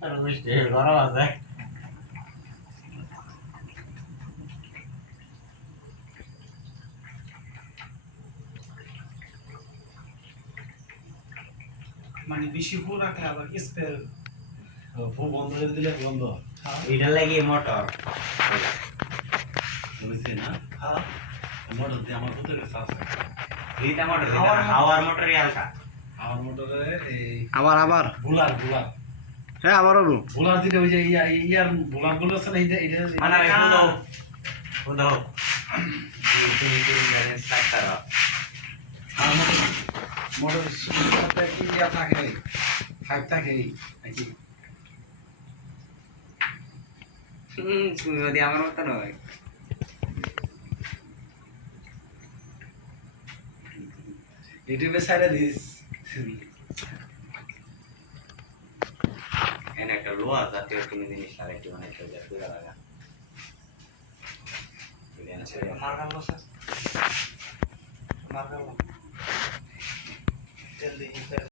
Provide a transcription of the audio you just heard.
তার মিষ্টি গরম আছে মানে বেশি ফু রাখলে আবার স্পেল ফু বন্ধ করে দিলে বন্ধ এটা লাগি মোটর বুঝছি না হ্যাঁ মোটর দিয়ে আমার কত কাছে আছে এইটা মোটর এটা হাওয়ার মোটরই হালকা আমার মোটরে এই আবার বুলার বুলার হ্যাঁ আমারও বুলার দিলে ওই যে ইয়ার বুলার গুলো আছে না এইটা এইটা মানে ফুদাও ফুদাও তুমি তুমি জানেন ডাক্তার আমার মোটর সাথে কি ইয়া থাকে ফাইভ থাকে নাকি তুমি যদি আমার মতো নয় ইউটিউবে ছাড়া দিস এনে একটা লোহা জাতীয় কোনো জিনিস লাগাইতে মানে একটা পুরা লাগা মার্কালো স্যার মার্কালো তেল দিয়ে